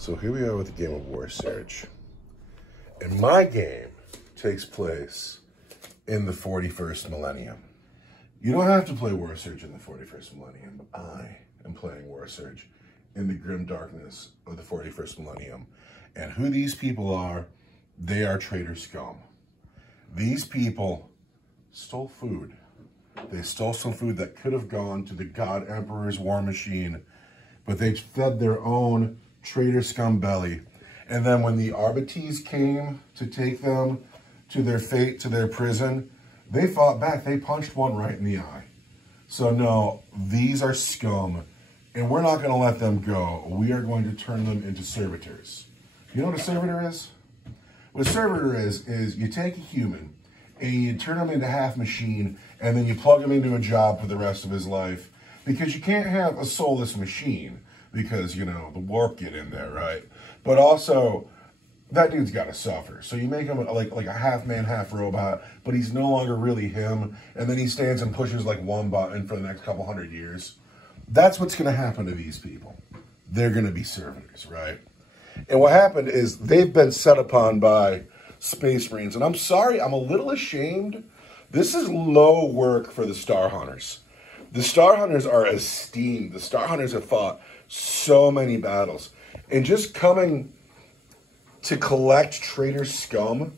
So here we are with the game of Warsurge. And my game takes place in the 41st millennium. You don't have to play Warsurge in the 41st millennium, but I am playing Warsurge in the grim darkness of the 41st millennium. And who these people are, they are traitor scum. These people stole food. They stole some food that could have gone to the God Emperor's war machine, but they fed their own traitor scum belly. And then when the Arbites came to take them to their fate, to their prison, they fought back. They punched one right in the eye. So no, these are scum, and we're not going to let them go. We are going to turn them into servitors. You know what a servitor is? What a servitor is you take a human and you turn him into half machine, and then you plug him into a job for the rest of his life, because you can't have a soulless machine, because, you know, the warp get in there, right? But also, that dude's got to suffer. So you make him like a half man, half robot, but he's no longer really him, and then he stands and pushes like one button for the next couple hundred years. That's what's going to happen to these people. They're going to be servitors, right? And what happened is they've been set upon by Space Marines, and I'm sorry, I'm a little ashamed. This is low work for the Star Hunters. The Star Hunters are esteemed. The Star Hunters have fought so many battles. And just coming to collect traitor scum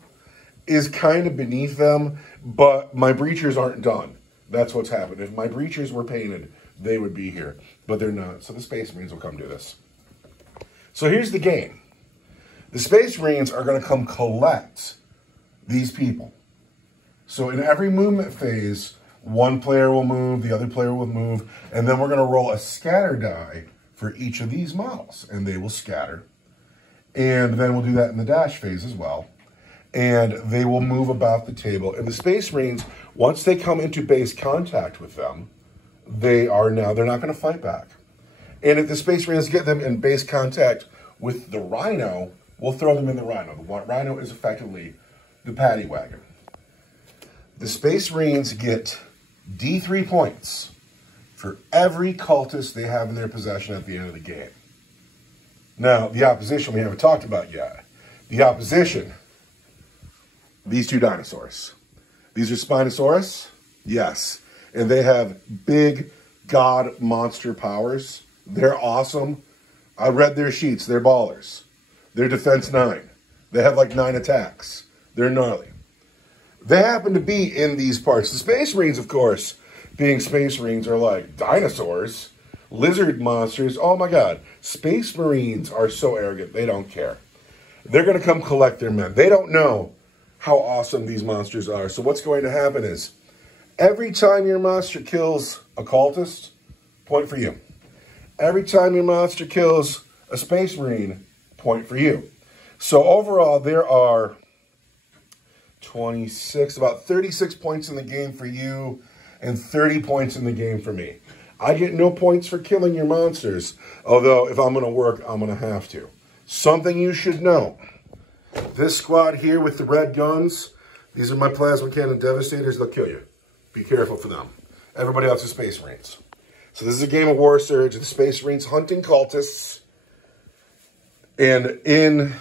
is kind of beneath them, but my breachers aren't done. That's what's happened. If my breachers were painted, they would be here, but they're not. So the Space Marines will come do this. So here's the game. The Space Marines are going to come collect these people. So in every movement phase, one player will move, the other player will move, and then we're going to roll a scatter die for each of these models, and they will scatter. And then we'll do that in the dash phase as well. And they will move about the table. And the Space Marines, once they come into base contact with them, they're not going to fight back. And if the Space Marines get them in base contact with the Rhino, we'll throw them in the Rhino. The Rhino is effectively the paddy wagon. The Space Marines get D3 points for every cultist they have in their possession at the end of the game. Now, the opposition we haven't talked about yet. The opposition, these two dinosaurs. These are Spinosaurus, yes. And they have big god monster powers. They're awesome. I read their sheets. They're ballers. They're defense 9. They have like 9 attacks. They're gnarly. They happen to be in these parts. The Space Marines, of course, being Space Marines, are like dinosaurs, lizard monsters. Oh my God. Space Marines are so arrogant. They don't care. They're going to come collect their men. They don't know how awesome these monsters are. So what's going to happen is every time your monster kills a cultist, point for you. Every time your monster kills a Space Marine, point for you. So overall, there are 26, about 36 points in the game for you and 30 points in the game for me. I get no points for killing your monsters, although if I'm going to work, I'm going to have to. Something you should know. This squad here with the red guns, these are my plasma cannon devastators. They'll kill you. Be careful for them. Everybody else is Space Marines. So this is a game of Warsurge. The Space Marines hunting cultists and in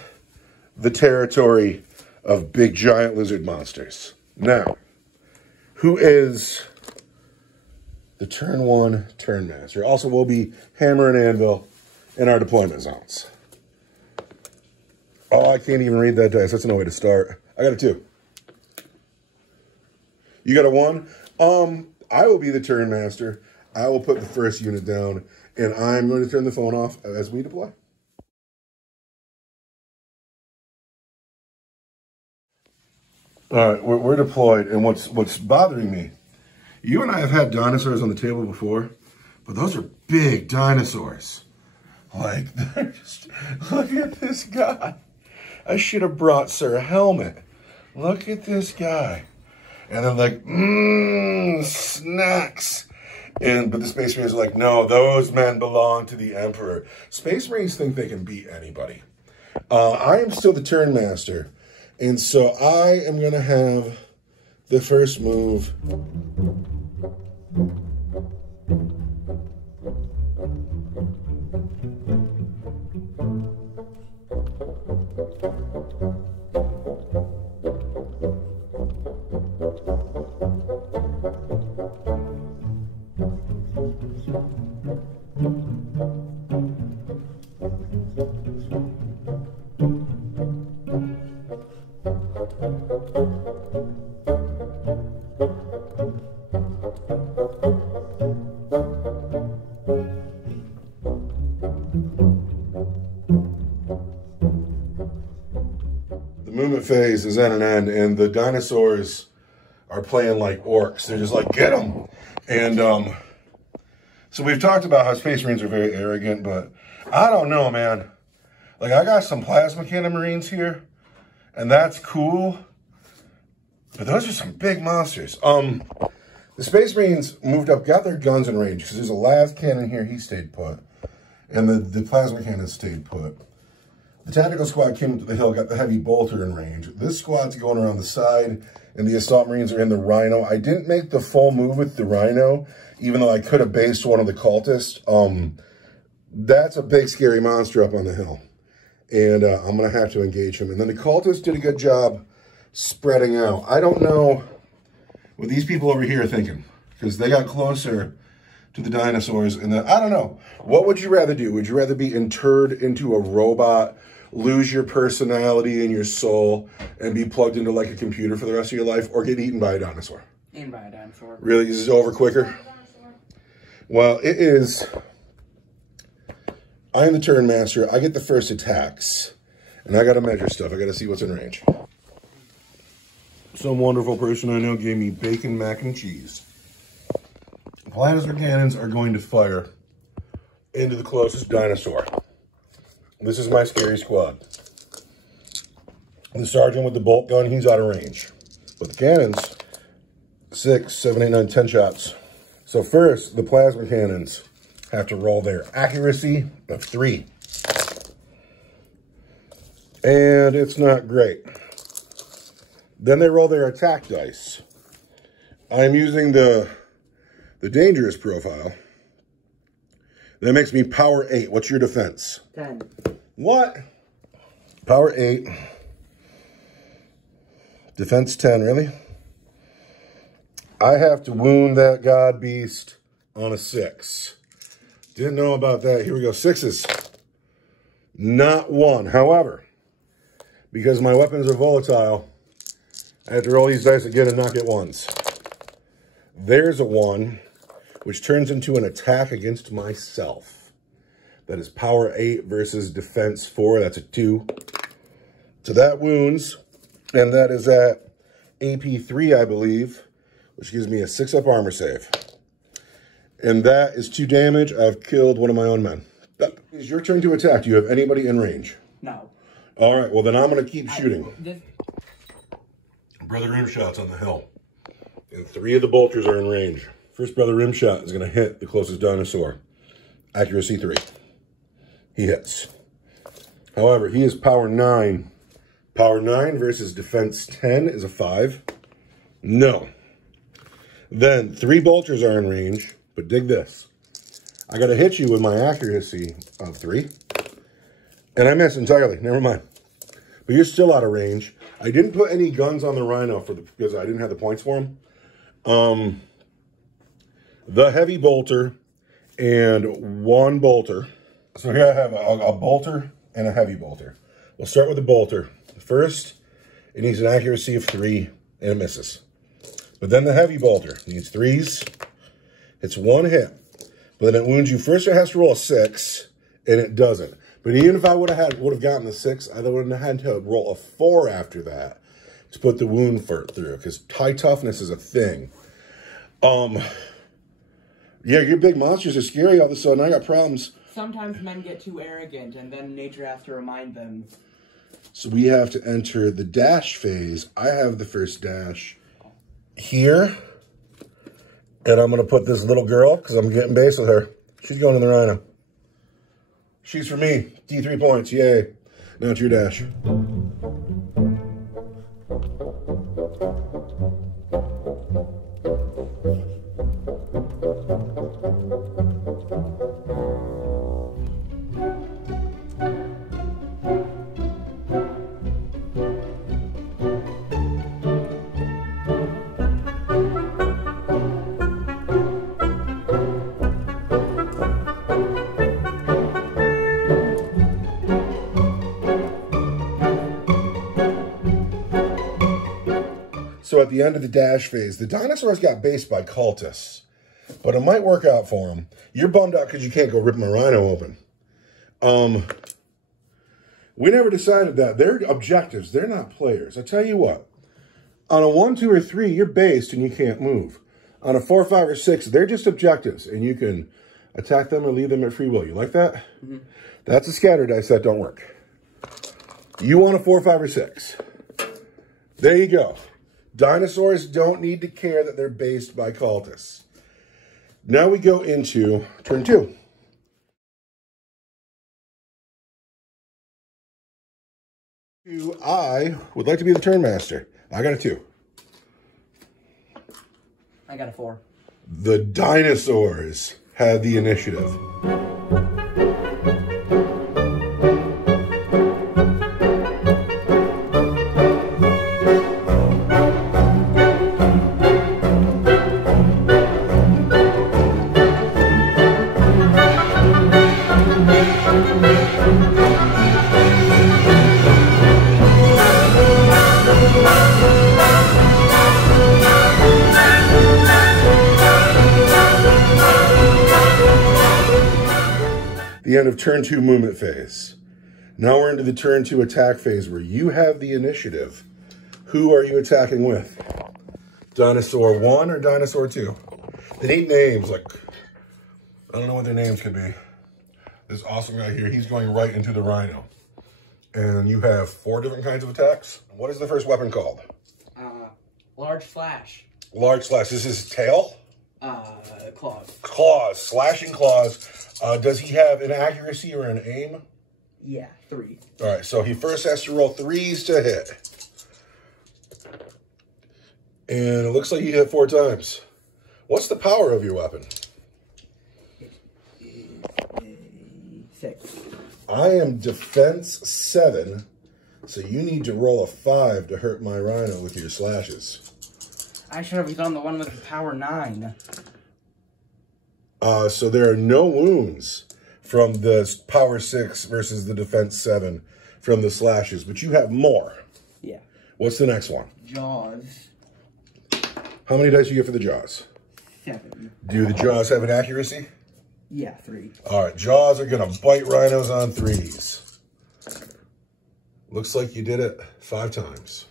the territory of big giant lizard monsters. Now, who is the turn 1 turn master? Also, we'll be hammer and anvil in our deployment zones. Oh, I can't even read that dice. That's no way to start. I got a 2. You got a 1? I will be the turn master. I will put the first unit down, and I'm going to turn the phone off as we deploy. All right, we're deployed, and what's bothering me, you and I have had dinosaurs on the table before, but those are big dinosaurs. Like, they're just, look at this guy. I should have brought Sir a helmet. Look at this guy. And they're like, snacks. But the Space Marines are like, no, those men belong to the Emperor. Space Marines think they can beat anybody. I am still the turn master. And so I am going to have the first move. Movement phase is at an end, and the dinosaurs are playing like orcs. They're just like, get them. And so we've talked about how Space Marines are very arrogant, but I don't know, man. Like, I got some plasma cannon Marines here, and that's cool, but those are some big monsters. The Space Marines moved up, got their guns in range, because there's a las cannon here, he stayed put, and the plasma cannon stayed put. The tactical squad came to the hill, got the heavy bolter in range. This squad's going around the side, and the assault Marines are in the Rhino. I didn't make the full move with the Rhino, even though I could have based one of the cultists. That's a big, scary monster up on the hill, and I'm going to have to engage him. And then the cultists did a good job spreading out. I don't know what these people over here are thinking, because they got closer to the dinosaurs, and I don't know. What would you rather do? Would you rather be interred into a robot, lose your personality and your soul, and be plugged into like a computer for the rest of your life, or get eaten by a dinosaur? Eaten by a dinosaur. Really? Is this over quicker? Well, it is. I am the turn master. I get the first attacks, and I got to measure stuff. I got to see what's in range. Some wonderful person I know gave me bacon, mac, and cheese. Plasma cannons are going to fire into the closest dinosaur. This is my scary squad. The sergeant with the bolt gun, he's out of range. But the cannons, 6, 7, 8, 9, 10 shots. So first, the plasma cannons have to roll their accuracy of 3. And it's not great. Then they roll their attack dice. I'm using the dangerous profile. That makes me power 8. What's your defense? 10. What? Power 8. Defense 10, really? I have to wound that god beast on a 6. Didn't know about that. Here we go. 6s. Not 1. However, because my weapons are volatile, I have to roll these dice again and not get 1s. There's a 1, which turns into an attack against myself. That is power 8 versus defense 4. That's a 2. So that wounds, and that is at AP 3, I believe, which gives me a 6-up armor save. And that is 2 damage. I've killed one of my own men. That is your turn to attack. Do you have anybody in range? No. All right, well then I'm going to keep shooting. Brother Rimshot's on the hill. And 3 of the bolters are in range. First Brother Rimshot is going to hit the closest dinosaur. Accuracy 3. He hits. However, he is power 9. Power 9 versus defense 10 is a 5. No. Then 3 bolters are in range, but dig this. I got to hit you with my accuracy of 3. And I miss entirely. Never mind. But you're still out of range. I didn't put any guns on the Rhino because I didn't have the points for him. The heavy bolter and 1 bolter. So here I have a bolter and a heavy bolter. We'll start with the bolter. First, it needs an accuracy of 3 and it misses. But then the heavy bolter needs 3s. It's 1 hit. But then it wounds you. First it has to roll a 6 and it doesn't. But even if I would have gotten the 6, I would have had to roll a 4 after that to put the wound through, because high toughness is a thing. Yeah, your big monsters are scary all of a sudden. I got problems. Sometimes men get too arrogant, and then nature has to remind them. So we have to enter the dash phase. I have the first dash here. And I'm going to put this little girl, because I'm getting base with her. She's going in the Rhino. She's for me. D3 points. Yay. Now it's your dash. So at the end of the dash phase, the dinosaurs got based by cultists, but it might work out for them. You're bummed out because you can't go rip my rhino open. We never decided that. They're objectives. They're not players. I tell you what, on a 1, 2, or 3, you're based and you can't move. On a 4, 5, or 6, they're just objectives, and you can attack them or leave them at free will. You like that? Mm-hmm. That's a scatter dice that don't work. You want a 4, 5, or 6. There you go. Dinosaurs don't need to care that they're based by cultists. Now we go into turn 2. I would like to be the turn master. I got a 2. I got a 4. The dinosaurs had the initiative. The end of turn 2 movement phase. Now we're into the turn 2 attack phase where you have the initiative. Who are you attacking with? Dinosaur 1 or Dinosaur 2? They need names, like, I don't know what their names could be. This awesome guy here, he's going right into the rhino. And you have 4 different kinds of attacks. What is the first weapon called? Large slash. Large slash. This is tail? Claws. Claws. Slashing claws. Does he have an accuracy or an aim? Yeah, 3. All right, so he first has to roll 3s to hit. And it looks like you hit 4 times. What's the power of your weapon? It is a 6. I am defense 7, so you need to roll a 5 to hurt my rhino with your slashes. I should have done the one with the power 9. So there are no wounds from the power 6 versus the defense 7 from the slashes, but you have more. Yeah. What's the next one? Jaws. How many dice do you get for the jaws? 7. Do the jaws have an accuracy? Yeah, 3. All right, jaws are going to bite rhinos on 3s. Looks like you did it 5 times.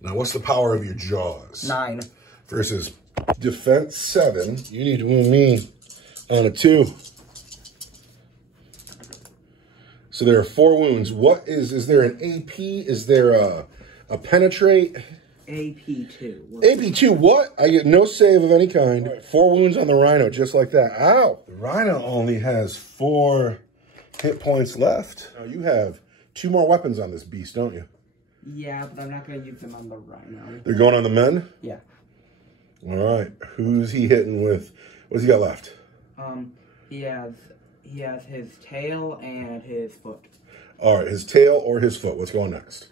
Now, what's the power of your jaws? 9. Versus defense 7. You need to wound me on a 2. So there are 4 wounds. What is there an AP? Is there a penetrate? AP2. AP2, what? I get no save of any kind. Right, 4 wounds on the rhino, just like that. Ow! The rhino only has 4 hit points left. Now you have 2 more weapons on this beast, don't you? Yeah, but I'm not going to use them on the rhino. They're going on the men? Yeah. All right. Who's he hitting with? What's he got left? He has his tail and his foot. All right, his tail or his foot. What's going next?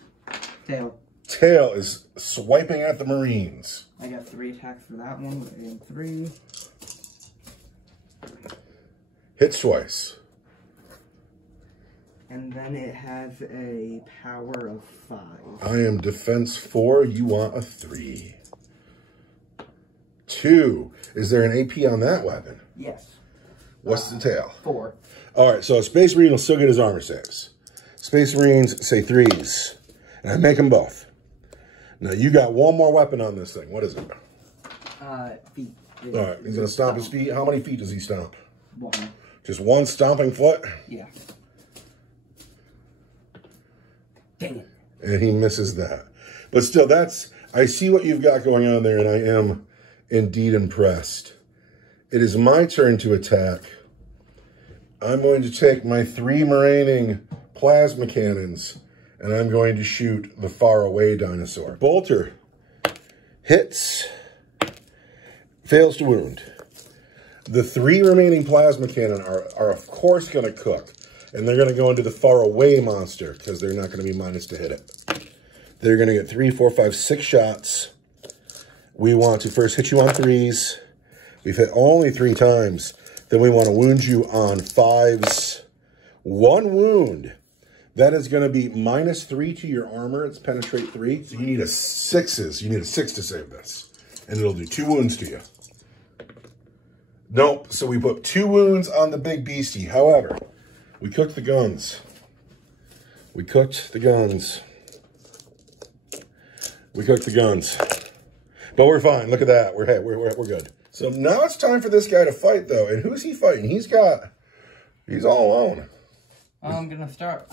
Tail. Tail is swiping at the Marines. I got 3 attacks for that one with aim 3. Hits twice. And then it has a power of 5. I am defense 4. You want a 3. 2. Is there an AP on that weapon? Yes. What's the tail? 4. All right, so a Space Marine will still get his armor saves. Space Marines say 3s. And I make them both. Now, you got 1 more weapon on this thing. What is it? Feet. All right, he's going to stomp his feet. How many feet does he stomp? 1. Just 1 stomping foot? Yeah. Dang it. And he misses that. But still, I see what you've got going on there, and I am indeed impressed. It is my turn to attack. I'm going to take my 3 remaining plasma cannons, and I'm going to shoot the far away dinosaur. Bolter hits, fails to wound. The 3 remaining plasma cannon are of course going to cook, and they're going to go into the far away monster because they're not going to be minus to hit it. They're going to get 3, 4, 5, 6 shots. We want to first hit you on 3s. We've hit only 3 times. Then we want to wound you on 5s. 1 wound. That is going to be -3 to your armor. It's penetrate 3. So you need a 6s. You need a 6 to save this. And it'll do 2 wounds to you. Nope. So we put 2 wounds on the big beastie. However, we cooked the guns. We cooked the guns. We cooked the guns. But we're fine. Look at that. We're good. So now it's time for this guy to fight, though. And who's he fighting? He's all alone. I'm gonna start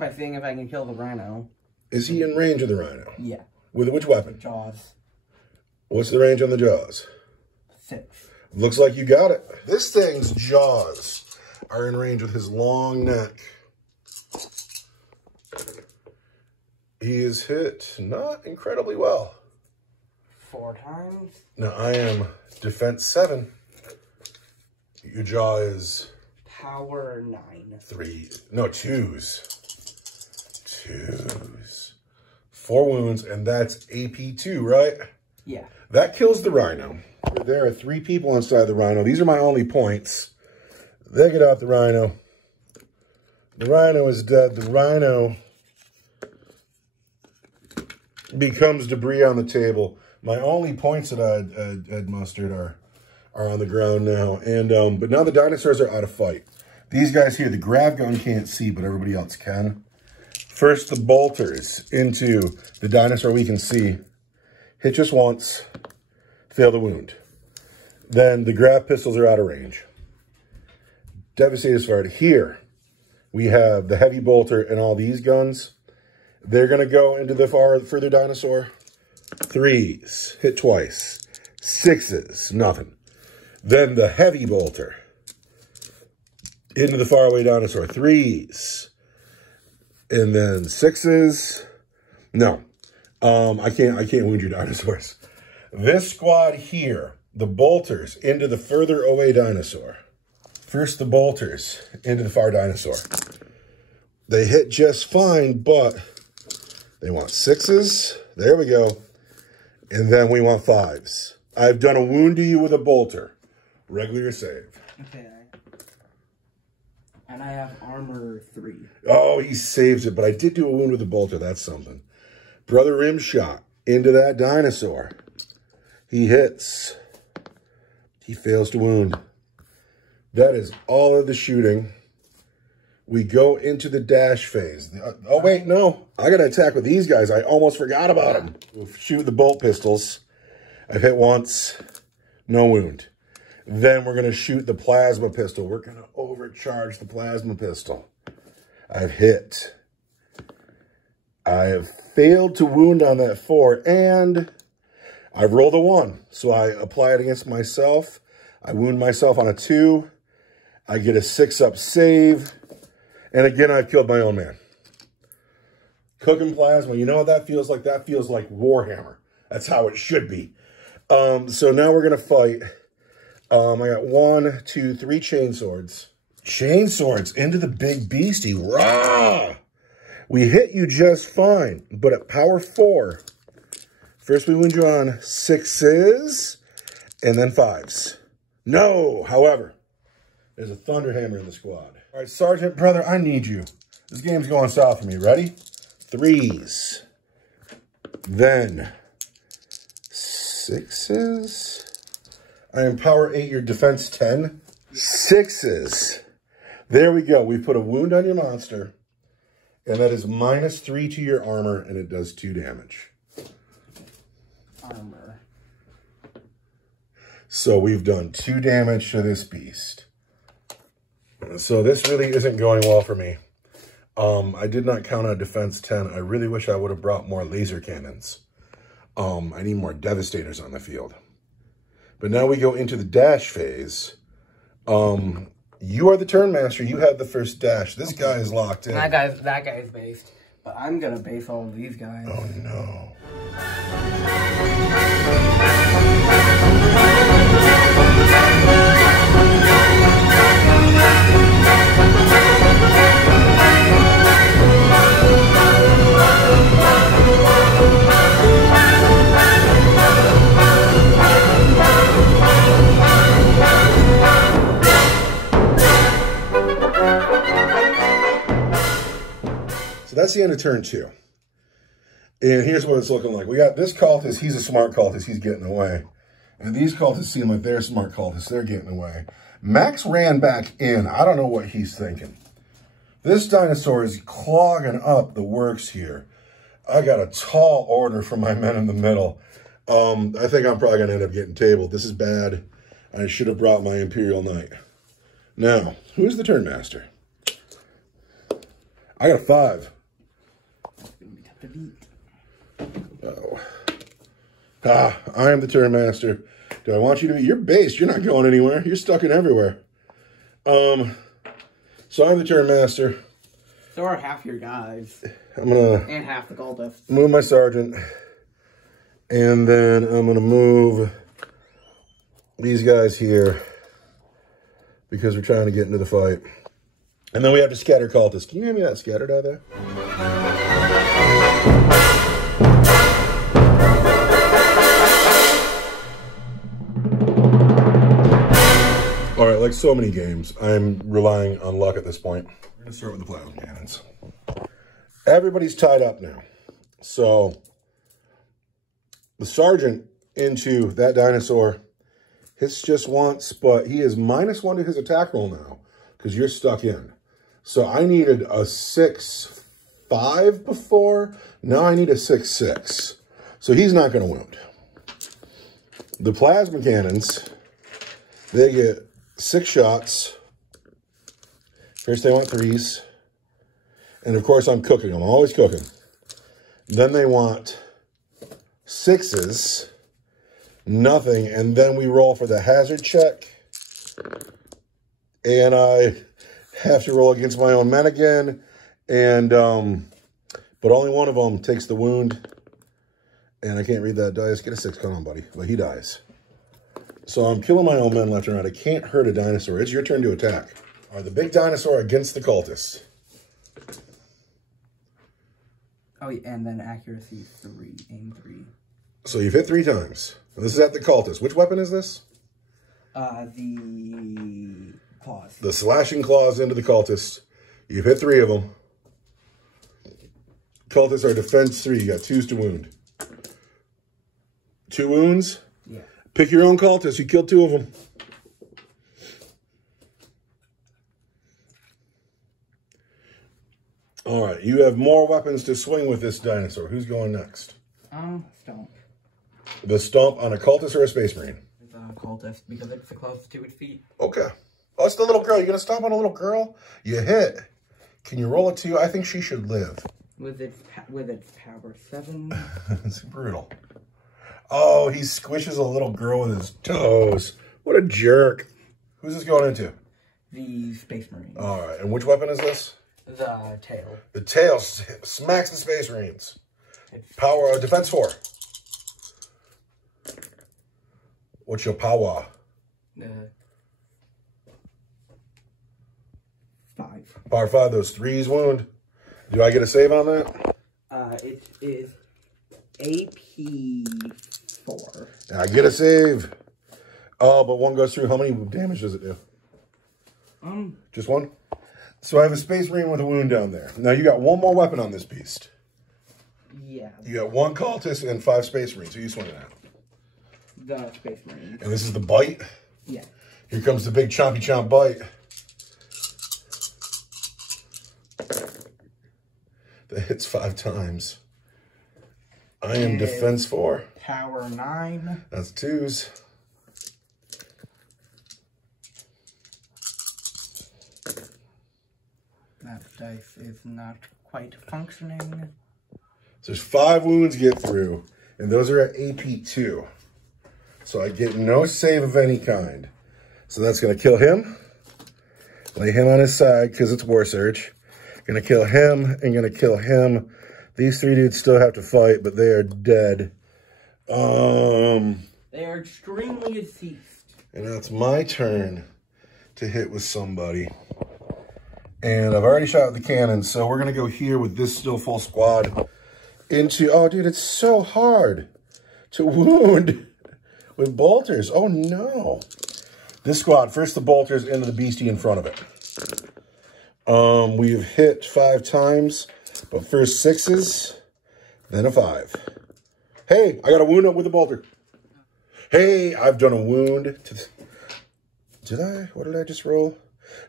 by seeing if I can kill the rhino. Is he in range of the rhino? Yeah. With which weapon? Jaws. What's the range on the jaws? 6. Looks like you got it. This thing's jaws are in range with his long neck. He is hit not incredibly well. 4 times. Now I am defense 7. Your jaw is power 9. 2s. 4 wounds, and that's AP 2, right? Yeah. That kills the rhino. There are 3 people inside the rhino. These are my only points. They get out the rhino. The rhino is dead. The rhino becomes debris on the table. My only points that I'd mustered are on the ground now. And but now the dinosaurs are out of fight. These guys here, the grav gun can't see, but everybody else can. First, the bolters into the dinosaur we can see. Hit just once. Fail the wound. Then the grav pistols are out of range. Devastator's fired. Here, we have the heavy bolter and all these guns. They're going to go into the further dinosaur. 3s, hit twice. 6s, nothing. Then the heavy bolter into the faraway dinosaur. 3s. And then 6s. No. I can't wound your dinosaurs. This squad here, the bolters into the further away dinosaur. First the bolters into the far dinosaur. They hit just fine, but they want 6s. There we go. And then we want 5s. I've done a wound to you with a bolter. Regular save. Okay. And I have armor 3. Oh, he saves it, but I did do a wound with a bolter. That's something. Brother rim shot into that dinosaur. He hits. He fails to wound. That is all of the shooting. We go into the dash phase. Oh, wait, no. I got to attack with these guys. I almost forgot about them. We'll shoot the bolt pistols. I've hit once. No wound. Then we're going to shoot the plasma pistol. We're going to overcharge the plasma pistol. I've hit. I have failed to wound on that 4, and I've rolled a 1. So I apply it against myself. I wound myself on a 2. I get a 6-up save. And again, I've killed my own man. Cooking plasma, you know what that feels like? That feels like Warhammer. That's how it should be. So now we're going to fight. I got 1, 2, 3 chainswords. Chainswords into the big beastie. Rah! We hit you just fine, but at power 4. First we wound you on 6s, and then 5s. No, however, there's a thunderhammer in the squad. All right, Sergeant, brother, I need you. This game's going south for me. Ready? 3s. Then 6s. I am power 8, your defense 10. 6s. There we go. We put a wound on your monster. And that is -3 to your armor, and it does 2 damage. Armor. So we've done 2 damage to this beast. So this really isn't going well for me. I did not count on defense 10. I really wish I would have brought more laser cannons. I need more devastators on the field. But now we go into the dash phase. You are the turn master. You have the first dash. This guy is locked in. That guy's based. But I'm gonna base all of these guys. Oh no. that's the end of turn 2. And here's what it's looking like. We got this cultist. He's a smart cultist. He's getting away. And these cultists seem like they're smart cultists. They're getting away. Max ran back in. I don't know what he's thinking. This dinosaur is clogging up the works here. I got a tall order for my men in the middle. I think I'm probably going to end up getting tabled. This is bad. I should have brought my Imperial Knight. Now, who's the turn master? I got a 5. Uh-oh. I am the turn master. Do I want you to be? You're based. You're not going anywhere. You're stuck in everywhere. So I'm the turn master. So are half your guys. And half the cultists. Move my sergeant. And then I'm going to move these guys here because we're trying to get into the fight. And then we have to scatter cultists. Can you hand me that scatter die there? All right, like so many games, I'm relying on luck at this point. We're going to start with the plasma cannons. Everybody's tied up now. So the sergeant into that dinosaur hits just once, but he is -1 to his attack roll now because you're stuck in. So I needed a 6-5 before. Now I need a 6-6. So he's not going to wound. The plasma cannons, they get 6 shots. First they want 3s. And of course I'm cooking them. I'm always cooking. Then they want 6s. Nothing. And then we roll for the hazard check. And I have to roll against my own men again. And, but only one of them takes the wound. And I can't read that dice. Get a 6. Come on, buddy. But he dies. So I'm killing my own men left and right. I can't hurt a dinosaur. It's your turn to attack. All right, the big dinosaur against the cultists. Oh, and then accuracy 3, aim 3. So you've hit 3 times. This is at the cultist. Which weapon is this? The claws. The slashing claws into the cultists. You've hit 3 of them. Cultists are defense 3. You got 2s to wound. 2 wounds? Yeah. Pick your own cultists. You killed 2 of them. All right. You have more weapons to swing with this dinosaur. Who's going next? Stomp. The stomp on a cultist or a space marine? It's a cultist because it's the closest to its feet. Okay. Oh, it's the little girl. You're going to stomp on a little girl? You hit. Can you roll a 2? I think she should live. With its power 7. It's brutal. Oh, he squishes a little girl with his toes. What a jerk. Who's this going into? The Space Marines. All right. And which weapon is this? The tail. The tail smacks the Space Marines. Power, defense 4. What's your power? 5. Power 5, those 3s wound. Do I get a save on that? It is AP 4. I get a save. Oh, but 1 goes through. How many damage does it do? Just 1? So I have a Space Marine with a wound down there. Now you got 1 more weapon on this beast. Yeah. You got 1 cultist and 5 Space Marines. Who are you swinging at? The Space Marines. And this is the bite? Yeah. Here comes the big chompy chomp bite. That hits 5 times. I am defense 4. Power 9. That's 2s. That dice is not quite functioning. So there's 5 wounds get through, and those are at AP 2. So I get no save of any kind. So that's going to kill him. Lay him on his side because it's Warsurge. Going to kill him and going to kill him. These 3 dudes still have to fight, but they are dead. They are extremely deceased. And now it's my turn to hit with somebody. And I've already shot with the cannon, so we're going to go here with this still full squad into... Oh, dude, it's so hard to wound with bolters. Oh, no. This squad, first the bolters into the beastie in front of it. We've hit 5 times. But first 6s, then a 5. Hey, I got a wound up with a bolter. Hey, I've done a wound to the... Did I? What did I just roll?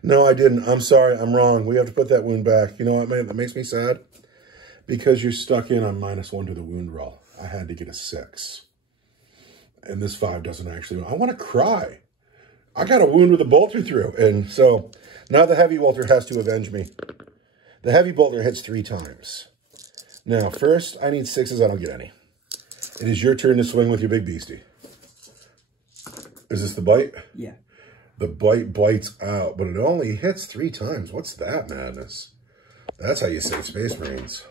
No, I didn't. I'm sorry. I'm wrong. We have to put that wound back. You know what, man? That makes me sad. Because you're stuck in on -1 to the wound roll. I had to get a 6. And this 5 doesn't actually... I want to cry. I got a wound with a bolter through. And so now the heavy bolter has to avenge me. The heavy bolter hits 3 times. Now, first, I need 6s. I don't get any. It is your turn to swing with your big beastie. Is this the bite? Yeah. The bite bites out, but it only hits 3 times. What's that madness? That's how you save Space Marines.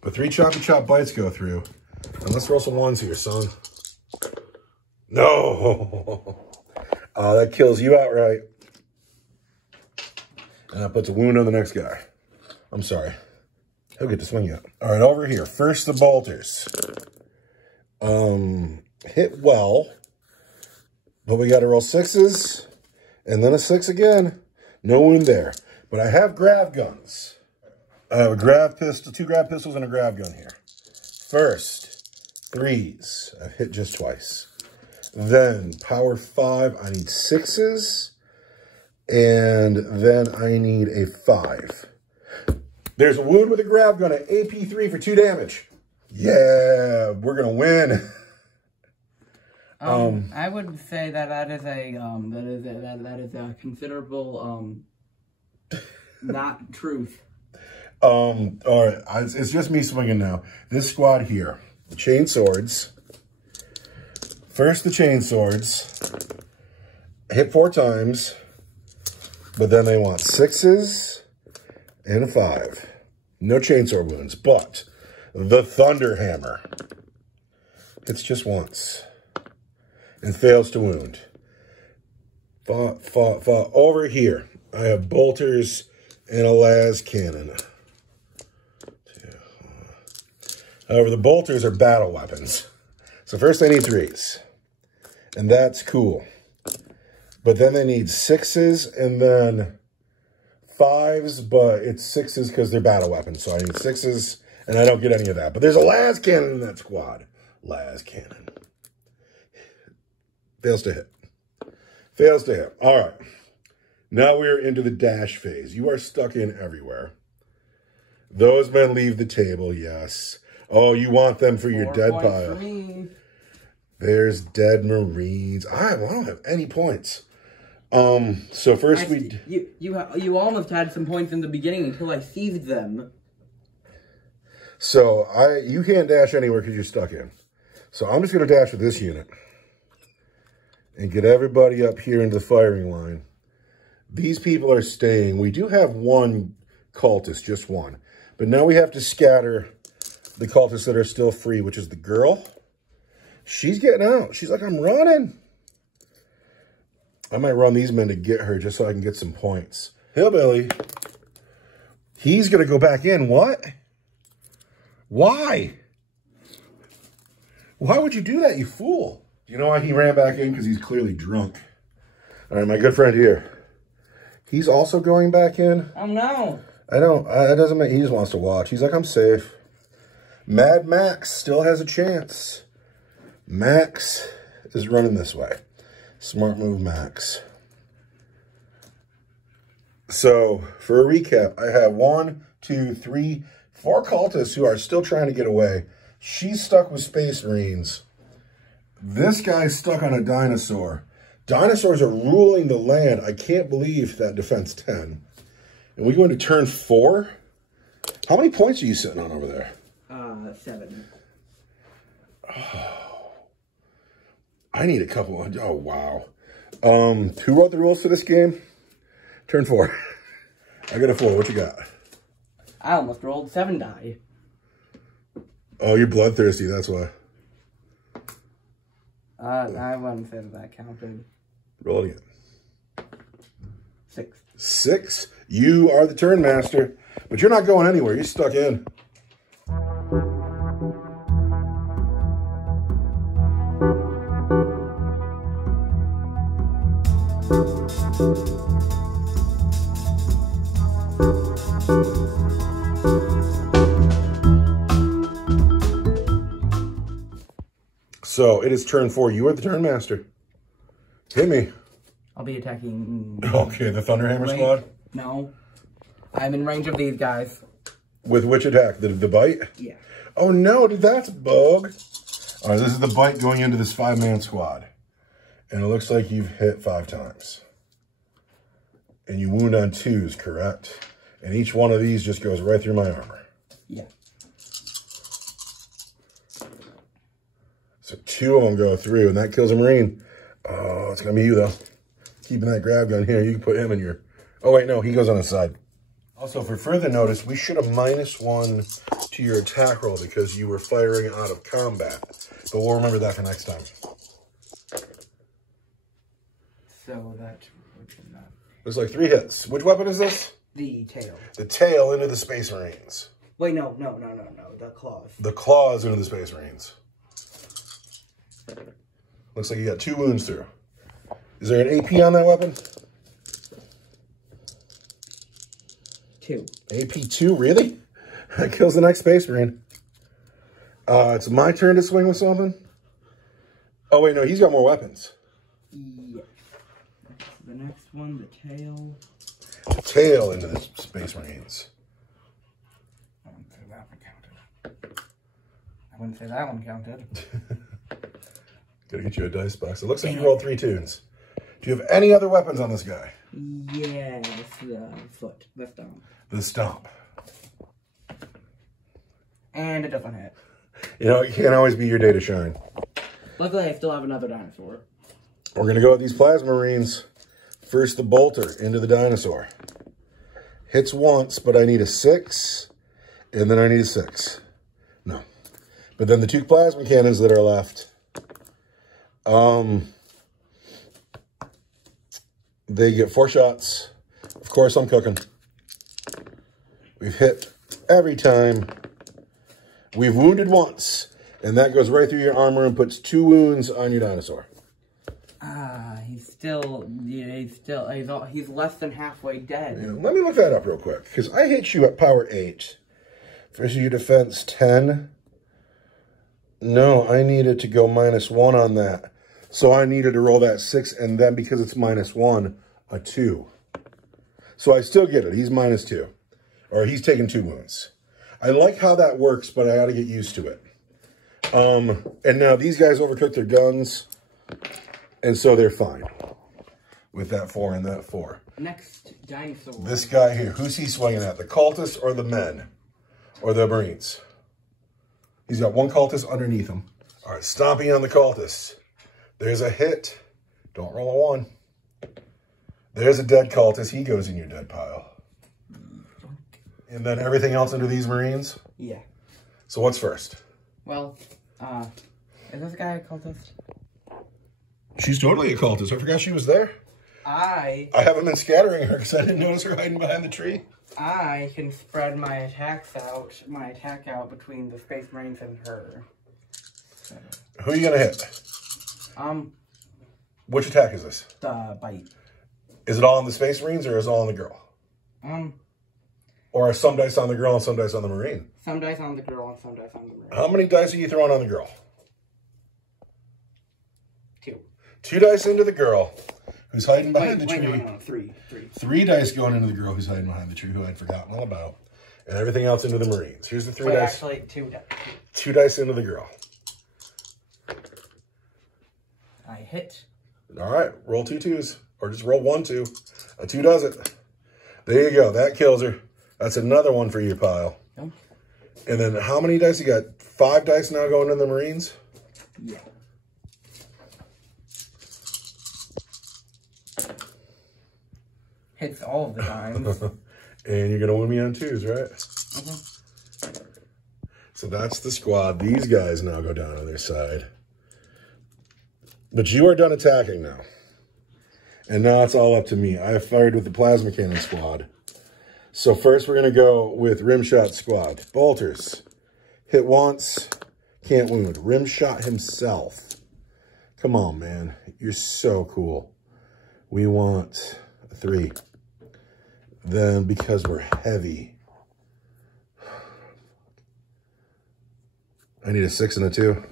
But 3 choppy chop bites go through. And let's roll some 1s here, son. No! Oh, that kills you outright. And that puts a wound on the next guy. I'm sorry. He'll get to swing yet. All right, over here. First, the bolters. Hit well. But we got to roll 6s, and then a 6 again. No wound there. But I have grav guns. I have a grav pistol, 2 grav pistols, and a grav gun here. First, 3s. I've hit just twice. Then, power 5, I need 6s. And then I need a 5. There's a wound with a grav gun at AP3 for 2 damage. Yeah, we're going to win. I would say that is a considerable not truth. All right, it's just me swinging now. This squad here, the chain swords. First, the chain swords hit 4 times, but then they want 6s and a 5. No chainsaw wounds, but the thunder hammer hits just once. And fails to wound. Fought. Over here, I have bolters and a las cannon. However, the bolters are battle weapons. So first they need 3s. And that's cool. But then they need 6s and then 5s, but it's 6s because they're battle weapons. So I need 6s, and I don't get any of that. But there's a las cannon in that squad. Las cannon. Fails to hit. Fails to hit. All right. Now we're into the dash phase. You are stuck in everywhere. Those men leave the table, yes. Oh, you want them for your dead pile. There's dead Marines. I don't have any points. So first you almost had some points in the beginning until I seized them. So you can't dash anywhere because you're stuck in. So I'm just going to dash with this unit. And get everybody up here into the firing line. These people are staying. We do have 1 cultist, just 1. But now we have to scatter the cultists that are still free, which is the girl. She's getting out. She's like, I'm running. I might run these men to get her just so I can get some points. Hillbilly. He's going to go back in. What? Why? Why would you do that, you fool? Do you know why he ran back in? Because he's clearly drunk. All right, my good friend here. He's also going back in. Oh, no. I don't. It doesn't make. He just wants to watch. He's like, I'm safe. Mad Max still has a chance. Max is running this way. Smart move, Max. So, for a recap, I have 1, 2, 3, 4 cultists who are still trying to get away. She's stuck with Space Marines. This guy's stuck on a dinosaur. Dinosaurs are ruling the land. I can't believe that defense 10. And we go into turn 4? How many points are you sitting on over there? 7. Oh, I need a couple. Oh, wow. Who wrote the rules for this game? Turn 4. I got a 4. What you got? I almost rolled 7 die. Oh, you're bloodthirsty. That's why. I wouldn't say that counted. Roll it again. 6. 6? You are the turn master, but you're not going anywhere. You're stuck in. So it is turn 4. You are the turn master. Hit me. I'll be attacking. Okay, the Thunderhammer squad? No. I'm in range of these guys. With which attack? The bite? Yeah. Oh no, dude, that's bug. All right, this is the bite going into this 5-man squad. And it looks like you've hit 5 times. And you wound on 2s, correct? And each one of these just goes right through my armor. Yeah. So 2 of them go through, and that kills a Marine. Oh, it's going to be you, though. Keeping that grab gun here, you can put him in your... Oh, wait, no, he goes on his side. Also, for further notice, we should have -1 to your attack roll because you were firing out of combat. But we'll remember that for next time. So that... There's like 3 hits. Which weapon is this? The tail. The tail into the Space Marines. Wait, no. The claws. The claws into the Space Marines. Looks like you got 2 wounds through. Is there an AP on that weapon? 2. AP 2, really? That kills the next Space Marine. It's my turn to swing with something. Oh, wait, no, he's got more weapons. Yeah. The next one, the tail. The tail into the Space Marines. I wouldn't say that one counted. I wouldn't say that one counted. Gotta get you a dice box. It looks like you rolled 3 tunes. Do you have any other weapons on this guy? Yes, the foot, the stomp. The stomp. And it doesn't hit. You know, it can't always be your day to shine. Luckily, I still have another dinosaur. We're going to go with these Plasma Marines. First, the bolter into the dinosaur. Hits once, but I need a 6, and then I need a 6. No. But then the 2 plasma cannons that are left, they get 4 shots. Of course, I'm cooking. We've hit every time. We've wounded once, and that goes right through your armor and puts 2 wounds on your dinosaur. He's less than halfway dead. Yeah, let me look that up real quick, because I hit you at power 8. Versus your defense 10. No, I needed to go -1 on that. So I needed to roll that 6, and then because it's -1, a 2. So I still get it. He's -2. Or he's taking 2 wounds. I like how that works, but I got to get used to it. And now these guys overtook their guns, and so they're fine with that 4 and that 4. Next dinosaur. This guy here, who's he swinging at? The cultists or the men? Or the Marines? He's got 1 cultist underneath him. All right, stomping on the cultists. There's a hit. Don't roll a 1. There's a dead cultist. He goes in your dead pile. And then everything else into these Marines? Yeah. So what's first? Well, is this guy a cultist? She's totally a cultist. I forgot she was there. I haven't been scattering her because I didn't notice her hiding behind the tree. I can spread my attack out between the Space Marines and her. So, Who are you gonna hit? Which attack is this? The bite. Is it all on the Space Marines or is it all on the girl? Or are some dice on the girl and some dice on the Marine? Some dice on the girl and some dice on the Marine. How many dice are you throwing on the girl? 2. 2 dice into the girl, who's hiding behind the tree. No, 3. 3 dice going into the girl who's hiding behind the tree, who I'd forgotten all about. And everything else into the Marines. Here's the 3 dice. Actually, 2 dice. 2 dice into the girl. I hit. All right, roll 2 2s. Or just roll 1 2. A 2 does it. There you go. That kills her. That's another one for your pile. Oh. And then how many dice you got? 5 dice now going in the Marines? Yeah. Hits all of the times. And you're going to win me on 2s, right? Mm-hmm. So that's the squad. These guys now go down on their side. But you are done attacking now. And now it's all up to me. I have fired with the plasma cannon squad. So first we're going to go with Rimshot squad. Bolters. Hit once. Can't wound. Rimshot himself. Come on, man. You're so cool. We want a 3. Then because we're heavy, I need a 6 and a 2.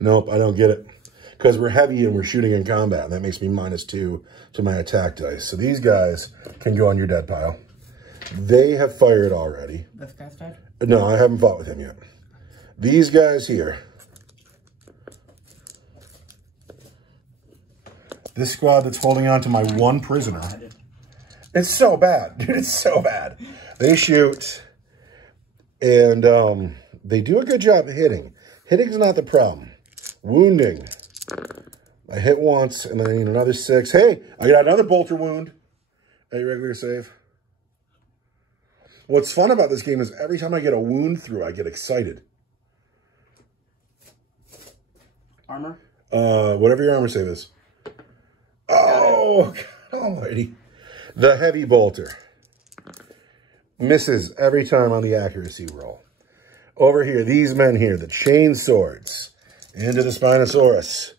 Nope, I don't get it. Because we're heavy and we're shooting in combat. And that makes me -2 to my attack dice. So these guys can go on your dead pile. They have fired already. This guy's dead? No, I haven't fought with him yet. These guys here. This squad that's holding on to my one prisoner. It's so bad, dude. It's so bad. They shoot, and they do a good job hitting. Hitting's not the problem. Wounding. I hit once, and then I need another 6. Hey, I got another bolter wound. A regular save. What's fun about this game is every time I get a wound through, I get excited. Armor? Whatever your armor save is. Oh, God almighty. The heavy bolter misses every time on the accuracy roll. Over here, these men here, the chain swords, into the Spinosaurus.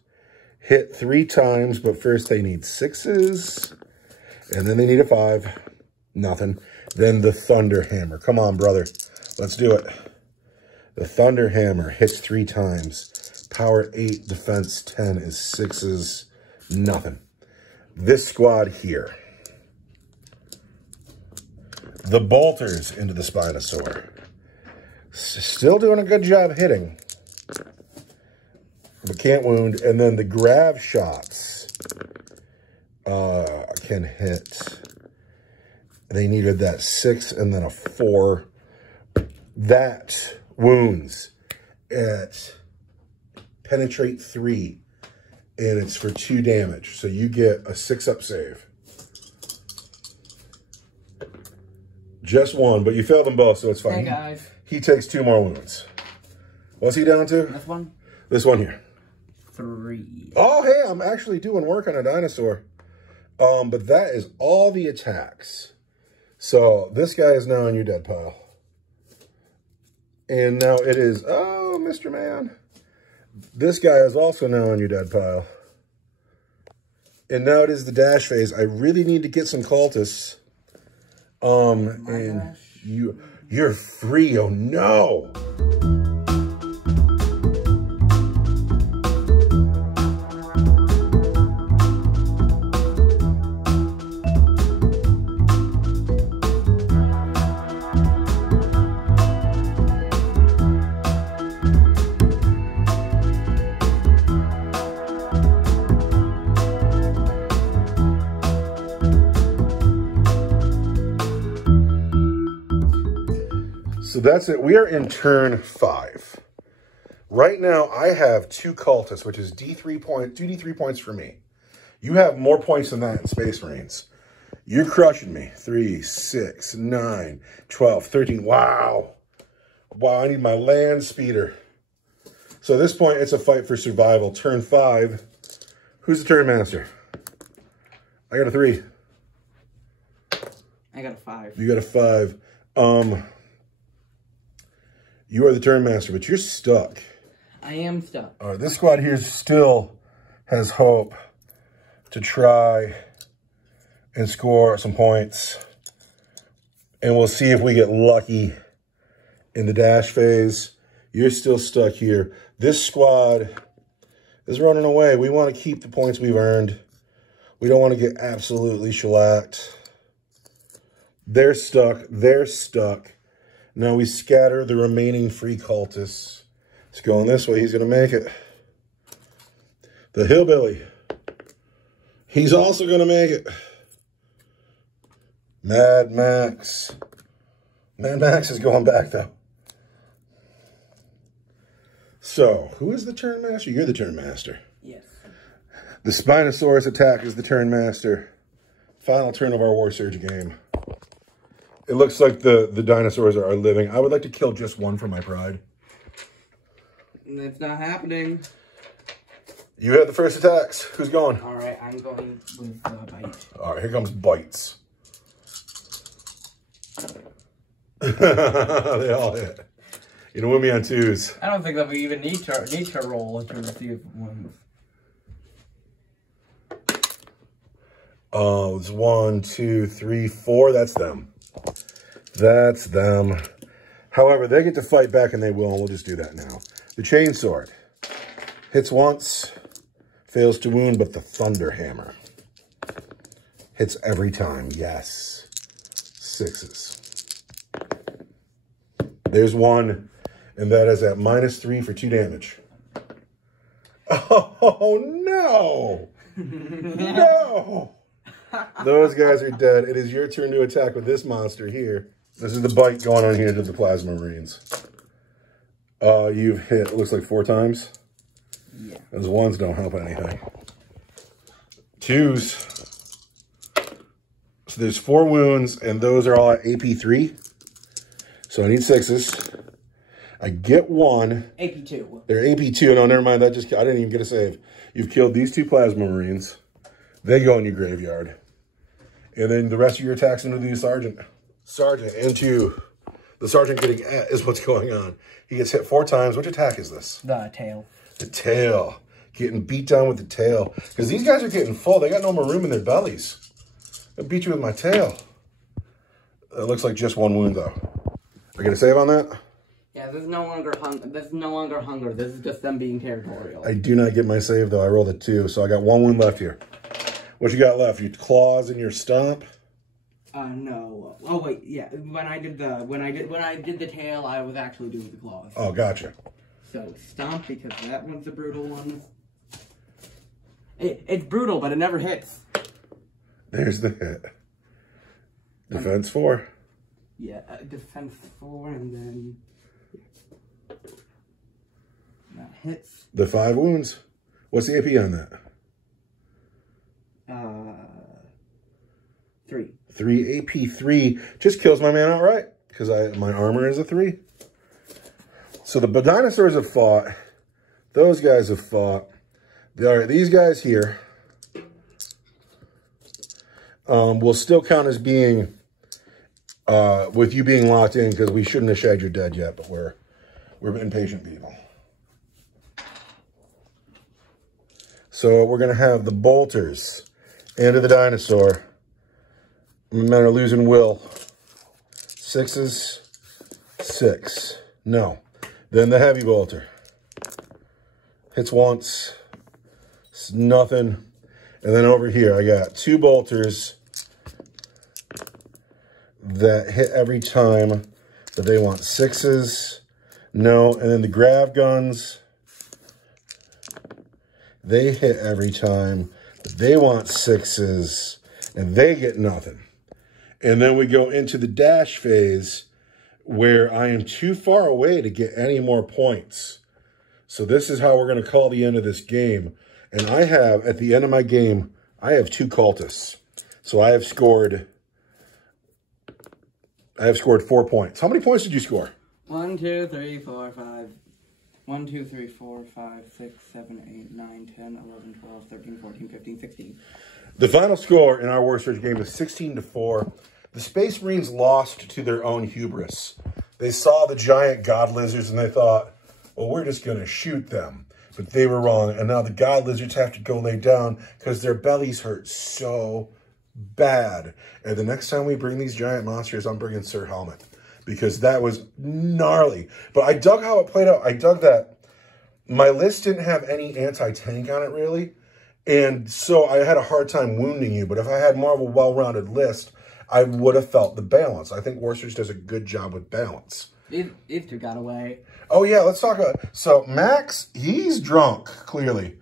Hit 3 times, but first they need 6s, and then they need a 5. Nothing. Then the Thunder Hammer. Come on, brother. Let's do it. The Thunder Hammer hits 3 times. Power 8, defense 10 is 6s. Nothing. This squad here. The bolters into the Spinosaur. Still doing a good job hitting. But can't wound. And then the grav shots can hit. They needed that 6 and then a 4. That wounds at penetrate 3. And it's for 2 damage. So you get a 6-up save. Just 1, but you failed them both, so it's fine. Hey, guys. He takes 2 more wounds. What's he down to? This one? This one here. 3. Oh, hey, I'm actually doing work on a dinosaur. But that is all the attacks. So this guy is now in your dead pile. And now it is, oh, Mr. Man. This guy is also now in your dead pile. And now it is the dash phase. I really need to get some cultists. And you're free. Oh no. So that's it. We are in turn 5. Right now, I have 2 cultists, which is two D3 points for me. You have more points than that in Space Marines. You're crushing me. 3, 6, 9, 12, 13. Wow. Wow, I need my land speeder. So at this point, it's a fight for survival. Turn 5. Who's the turn master? I got a 3. I got a 5. You got a 5. You are the turn master, but you're stuck. I am stuck. All right, this squad here still has hope to try and score some points. And we'll see if we get lucky in the dash phase. You're still stuck here. This squad is running away. We want to keep the points we've earned. We don't want to get absolutely shellacked. They're stuck. They're stuck. Now we scatter the remaining free cultists. It's going this way. He's going to make it. The hillbilly. He's also going to make it. Mad Max. Mad Max is going back, though. So, who is the turn master? You're the turn master. Yes. The Spinosaurus attack is the turn master. Final turn of our Warsurge game. It looks like the dinosaurs are living. I would like to kill just one for my pride. It's not happening. You had the first attacks. Who's going? All right, I'm going with bite. All right, here comes bites. They all hit. You don't win me on 2s. I don't think that we even need to roll to receive ones. Oh, it's 1, 2, 3, 4. That's them. That's them. However, they get to fight back, and they will, and we'll just do that now. The chainsword Hits once, fails to wound, but the Thunder Hammer hits every time. Yes. 6s. There's one, and that is at -3 for 2 damage. Oh, no. No. Those guys are dead. It is your turn to attack with this monster here. This is the bite going on here to the Plasma Marines. You've hit, it looks like 4 times. Yeah. Those 1s don't help anything. 2s. So there's 4 wounds, and those are all at AP3. So I need 6s. I get 1. AP2. They're AP2. No, never mind. I didn't even get a save. You've killed these 2 Plasma Marines. They go in your graveyard. And then the rest of your attacks into the Sergeant. Sergeant into the Sergeant getting at is what's going on. He gets hit 4 times. Which attack is this? The tail. The tail. Getting beat down with the tail. Because these guys are getting full. They got no more room in their bellies. I beat you with my tail. It looks like just 1 wound, though. I get a save on that? Yeah, this is no longer hunger. This is no longer hunger. This is just them being territorial. I do not get my save, though. I rolled a 2, so I got 1 wound left here. What you got left? Your claws and your stomp? No. Oh wait, yeah. When I did the tail, I was actually doing the claws. Oh, gotcha. So stomp, because that one's the brutal one. It's brutal, but it never hits. There's the hit. Defense 4. Yeah, defense 4, and then that hits. The 5 wounds. What's the AP on that? 3. 3 AP3 just kills my man outright because my armor is a 3. So the Dinosaurs have fought. Those guys have fought. All right, these guys here will still count as being with you being locked in because we shouldn't have shagged your dead yet, but we're impatient people. So we're gonna have the bolters into the dinosaur. Men are losing will. 6s, 6. No. Then the heavy bolter. Hits once. It's nothing. And then over here, I got 2 bolters that hit every time, but they want 6s. No. And then the grav guns, they hit every time, but they want 6s, and they get nothing. And then we go into the dash phase where I am too far away to get any more points. So this is how we're going to call the end of this game. And I have, at the end of my game, I have 2 cultists. So I have scored 4 points. How many points did you score? 1, 2, 3, 4, 5. 1, 2, 3, 4, 5, 6, 7, 8, 9, 10, 11, 12, 13, 14, 15, 16. The final score in our Warsurge game is 16-4. The Space Marines lost to their own hubris. They saw the giant god lizards and they thought, well, we're just going to shoot them. But they were wrong. And now the god lizards have to go lay down because their bellies hurt so bad. And the next time we bring these giant monsters, I'm bringing Sir Helmet. Because that was gnarly. But I dug how it played out. I dug that my list didn't have any anti-tank on it, really. And so I had a hard time wounding you. But if I had more of a well-rounded list, I would have felt the balance. I think Warsurge does a good job with balance. These 2 got away. Oh, yeah, let's talk about it. So Max, he's drunk, clearly.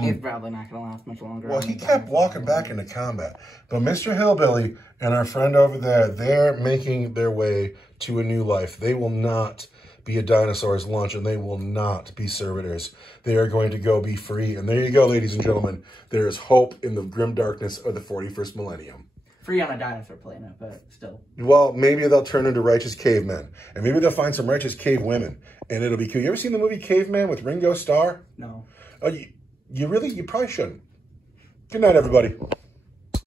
He's probably not going to last much longer. Well, he kept walking back into combat. But Mr. Hillbilly and our friend over there, they're making their way to a new life. They will not be a dinosaur's lunch, and they will not be servitors. They are going to go be free. And there you go, ladies and gentlemen. There is hope in the grim darkness of the 41st millennium. Free on a dinosaur planet, but still. Well, maybe they'll turn into righteous cavemen. And maybe they'll find some righteous cave women. And it'll be cool. You ever seen the movie Caveman with Ringo Starr? No. Oh, you probably shouldn't. Good night, everybody.